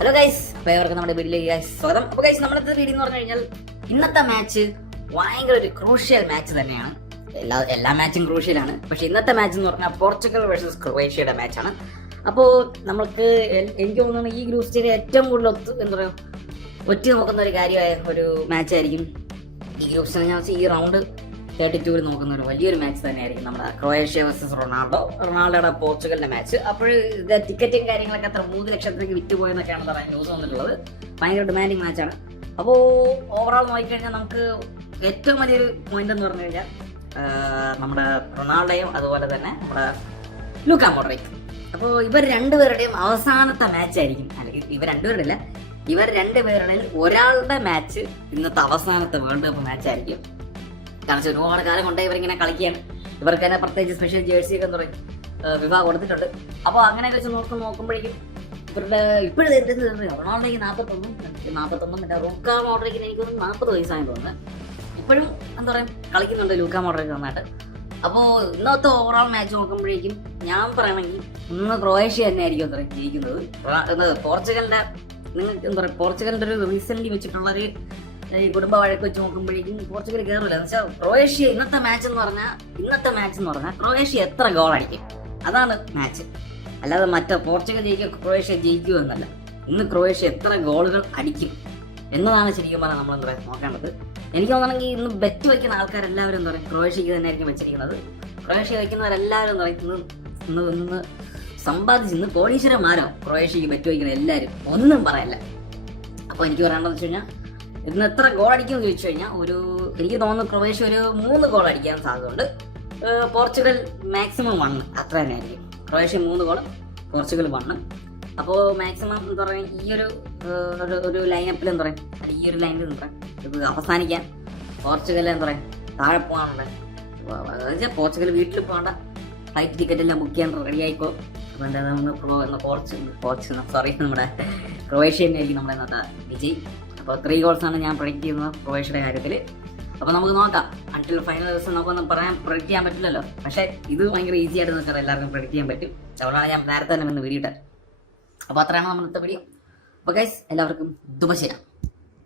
Hello guys, അപ്പോൾ ഏവർക്കും നമ്മുടെ വീട്ടിലേക്ക് ഗൈസ് സ്വാഗതം. അപ്പോൾ ഗൈസ്, നമ്മളത്തെ വീഡിയോ എന്ന് പറഞ്ഞു കഴിഞ്ഞാൽ ഇന്നത്തെ മാച്ച് ഭയങ്കര ഒരു ക്രൂഷ്യൽ മാച്ച് തന്നെയാണ്. എല്ലാ മാച്ചും ക്രൂഷ്യലാണ്. പക്ഷെ ഇന്നത്തെ മാച്ച് എന്ന് പറഞ്ഞാൽ പോർച്ചുഗൽ വേഴ്സസ് ക്രൊയേഷ്യയുടെ മാച്ചാണ്. അപ്പോൾ നമ്മൾക്ക് എനിക്ക് തോന്നുന്നു ഈ ഗ്രൂപ്പ് സ്റ്റേജിൽ ഏറ്റവും കൂടുതൽ ഒറ്റ നോക്കുന്ന ഒരു കാര്യമായ ഒരു മാച്ചായിരിക്കും ഈ ഗ്രൂപ്പ് സ്റ്റേജ്. ഈ റൗണ്ട് 32 നോക്കുന്ന ഒരു വലിയൊരു മാച്ച് തന്നെയായിരിക്കും നമ്മുടെ ക്രൊയേഷ്യ വേഴ്സസ് റൊണാൾഡോയുടെ പോർച്ചുഗലിന്റെ മാച്ച്. അപ്പോൾ ഇത് ടിക്കറ്റും കാര്യങ്ങളൊക്കെ അത്ര 3 ലക്ഷത്തിലേക്ക് വിറ്റുപോയെന്നൊക്കെയാണ് പറയുന്നത് ന്യൂസ് വന്നിട്ടുള്ളത്. ഭയങ്കര ഡിമാൻഡിങ് മാച്ചാണ്. അപ്പോൾ ഓവറോൾ നോക്കിക്കഴിഞ്ഞാൽ നമുക്ക് ഏറ്റവും വലിയൊരു പോയിന്റ് എന്ന് പറഞ്ഞു കഴിഞ്ഞാൽ നമ്മുടെ റൊണാൾഡോയും അതുപോലെ തന്നെ നമ്മുടെ ലൂക്ക മോഡ്രിക്. അപ്പോൾ ഇവർ രണ്ടുപേരുടെയും അവസാനത്തെ മാച്ച് ആയിരിക്കും. ഇവർ രണ്ടുപേരുടെയും ഒരാളുടെ മാച്ച് ഇന്നത്തെ അവസാനത്തെ വേൾഡ് കപ്പ് മാച്ച് ആയിരിക്കും. കാരണം ഒരുപാട് കാലം കൊണ്ടേ ഇവരിങ്ങനെ കളിക്കുകയാണ്. ഇവർക്ക് തന്നെ പ്രത്യേകിച്ച് സ്പെഷ്യൽ ജേഴ്സി ഒക്കെ തുടങ്ങി വിവാഹം കൊടുത്തിട്ടുണ്ട്. അപ്പോൾ അങ്ങനെ വെച്ച് നോക്കുമ്പോഴേക്കും ഇവരുടെ ഇപ്പോഴും റൊണാൾഡോയ്ക്ക് 41 പിന്നെ ലൂക്ക മോഡ്രിക്കിന് എനിക്ക് തോന്നുന്നു 40 വയസ്സായെന്ന് തോന്നുന്നത്. ഇപ്പോഴും കളിക്കുന്നുണ്ട് ലൂക്ക മോഡ്രിക് നന്നായിട്ട്. അപ്പോൾ ഇന്നത്തെ ഓവറോൾ മാച്ച് നോക്കുമ്പോഴേക്കും ഞാൻ പറയണമെങ്കിൽ ഇന്ന് ക്രൊയേഷ്യ തന്നെ ആയിരിക്കും ജയിക്കുന്നത്. പോർച്ചുഗലിന്റെ ഒരു റീസെന്റ് വെച്ചിട്ടുള്ളൊരു ഈ കുടുംബ വഴക്ക് വെച്ച് നോക്കുമ്പോഴേക്കും പോർച്ചുഗൽ കയറില്ല. എന്ന് വെച്ചാൽ ക്രൊയേഷ്യ ഇന്നത്തെ മാച്ച് എന്ന് പറഞ്ഞാൽ ക്രൊയേഷ്യ എത്ര ഗോൾ അടിക്കും അതാണ് മാച്ച്. അല്ലാതെ മറ്റേ പോർച്ചുഗൽ ക്രൊയേഷ്യ ജയിക്കുക എന്നല്ല. ഇന്ന് ക്രൊയേഷ്യ എത്ര ഗോളുകൾ അടിക്കും എന്നതാണ് ശരിക്കും പറഞ്ഞാൽ നമ്മൾ നോക്കേണ്ടത്. എനിക്ക് തോന്നണമെങ്കിൽ ഇന്ന് ബെറ്റ് വയ്ക്കുന്ന ആൾക്കാരെല്ലാവരും ക്രൊയേഷ്യക്ക് തന്നെ ആയിരിക്കും വെച്ചിരിക്കുന്നത്. ക്രൊയേഷ്യ വയ്ക്കുന്നവരെല്ലാവരും ഇന്ന് സമ്പാദിച്ച് ഇന്ന് കോടീശ്വരന്മാരോ ക്രൊയേഷ്യക്ക് ബെറ്റ് വയ്ക്കുന്ന എല്ലാവരും ഒന്നും പറയല്ല. അപ്പോൾ എനിക്ക് പറയാനുള്ളത് വെച്ച് കഴിഞ്ഞാൽ ഇന്ന് എത്ര ഗോൾ അടിക്കുമെന്ന് ചോദിച്ചു കഴിഞ്ഞാൽ എനിക്ക് തോന്നുന്നു ക്രൊയേഷ്യ ഒരു 3 ഗോൾ അടിക്കാൻ സാധ്യതയുണ്ട്. പോർച്ചുഗൽ മാക്സിമം 1 അത്ര തന്നെ ആയിരിക്കും. Croatia 3 goal, Portugal 1. അപ്പോൾ മാക്സിമം ഈ ഒരു ലൈനപ്പിൽ ഈ ഒരു ലൈനിൽ ഇത് അവസാനിക്കാൻ പോർച്ചുഗൽ താഴെ പോകാനുണ്ട്. പോർച്ചുഗൽ വീട്ടിൽ പോകേണ്ട ഫ്ലൈറ്റ് ടിക്കറ്റ് എല്ലാം ബുക്ക് ചെയ്യാൻ റെഡി ആയിക്കോ. നമ്മുടെ ക്രൊയേഷ്യ തന്നെയായിരിക്കും നമ്മളെ ഇന്നത്തെ വിജയ്. അപ്പോൾ 3 ഗോൾസാണ് ഞാൻ പ്രൊഡിക്റ്റ് ചെയ്യുന്നത് ക്രൊയേഷ്യയുടെ കാര്യത്തിൽ. അപ്പോൾ നമുക്ക് നോക്കാം. അൺടിൽ ഫൈനൽ ദിവസം നമുക്കൊന്നും പ്രൊഡിക്റ്റ് ചെയ്യാൻ പറ്റില്ലല്ലോ. പക്ഷേ ഇത് ഭയങ്കര ഈസി ആയിട്ട് നിൽക്കാൻ എല്ലാവർക്കും പ്രൊഡിക്റ്റ് ചെയ്യാൻ പറ്റും. അതുകൊണ്ടാണ് ഞാൻ നേരത്തെ തന്നെ വീഡിയോ ഇട്ടത്. അപ്പോൾ അത്രയാണ് നമ്മുടെ ഇന്നത്തെ വീഡിയോ. അപ്പോൾ ഗൈസ്, എല്ലാവർക്കും ദുബശേരം.